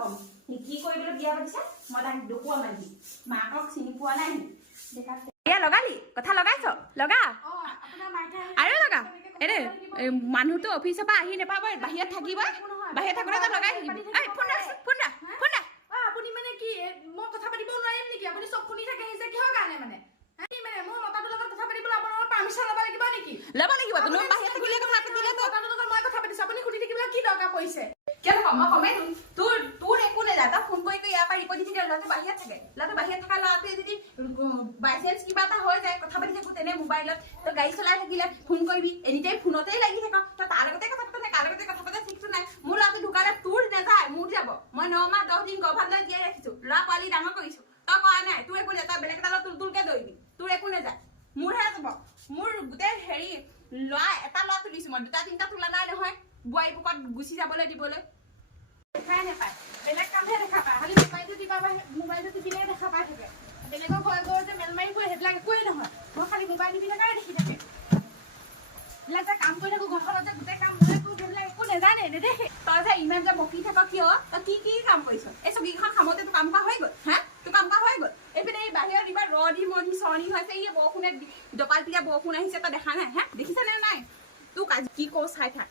কম কি কৰিবলৈ বিয়া পাতিছে মই তাক দেখুৱা মানি মাকক চিনি পোৱা নাই এয়া লগালি কথা লগাইছ লগা আৰু লগা এৰে মানুহটো অফিচৰ পৰা আহি নাপাব বাহিৰত থাকিব বাহিৰত থাকোঁতে তই লগাই থাকিবি আপুনি মানে কি মই কথা পাতিব নোৱাৰিম নেকি আপুনি চব শুনি থাকে যে কিহৰ কাৰণে মানে মোৰ মতাটোৰ লগত কথা পাতিবলৈ আপোনাৰ পাৰ্মিশ্যন ল'ব লাগিব নেকি ল'ব লাগিব তুমি বাহিৰত থাকিলে কথা পাতিলে তো মতাটোৰ লগত মই কথা পাতিছো আপুনি সুধি থাকিবলৈ কি দৰকাৰ পৰিছে কিয় মই কমেই তোৰ একো নেযায় তই ফোন কৰি ইয়াৰ পৰা ৰিপৰ্ট দি থাকে ল'ৰাটো বাহিৰত থাকে ল'ৰাটো বাহিৰত থকা ল'ৰাটোৱে যদি বাইচান্স কিবা এটা হৈ যায় কথা পাতি থাকো তেনে মোবাইলত তই গাড়ী চলাই থাকিলে ফোন কৰিবি এনিটাইম ফোনতেই লাগি থাক তই তাৰ লগতে কথা পাতা নাই কাৰ লগতে কথা পাতা ঠিকটো নাই মোৰ ল'ৰাটো ঢুকালে তোৰ নেযায় মোৰ যাব মই 9 মাহ 10 দিন গৰ্ভত লৈ জীয়াই ৰাখিছো ল'ৰা পোৱালি ডাঙৰ কৰিছো তই কৰা নাই তোৰ একো নেযায় বেলেগ এটা তুলতুলকে দৌৰিবি তোৰ একো নেযায় মোৰহে যাব মোৰ গোটেই হেৰি এটা ল'ৰা তুলিছো মই 2-3টা তোলা নাই নহয় বোৱাৰী পোকত গুচি যাবলৈ দিবলৈ দেখাই নাপায় বেলেগ কামহে দেখা পায় খালি মোবাইলটো টিপিলে দেখা পাই থাকে বেলেগৰ ঘৰে ঘৰে যে মেল মাৰি ফুৰে সেইবিলাক একোৱেই নহয় মই খালি মোবাইল টিপি থকাই দেখি থাকে এইবিলাক যে কাম কৰি থাকো ঘৰখনত যে গোটেই কাম মই কৰো সেইবিলাক একো নেজানে নেদেখে তই যে ইমান যে বকি থাক কিয় তই কি কাম কৰিছ এই চকীখন খামতে তোৰ কাম কৰা হৈ গ'ল হা তোৰ কাম কৰা হৈ গ'ল এইপিনে এই বাহিৰত ইমান ৰদি মধি চনি হৈছে এই বৰষুণে দপাল পিঠা বৰষুণ আহিছে তই দেখা নাই হা দেখিছানে নাই তোক আজি কি কওঁ চাই থাক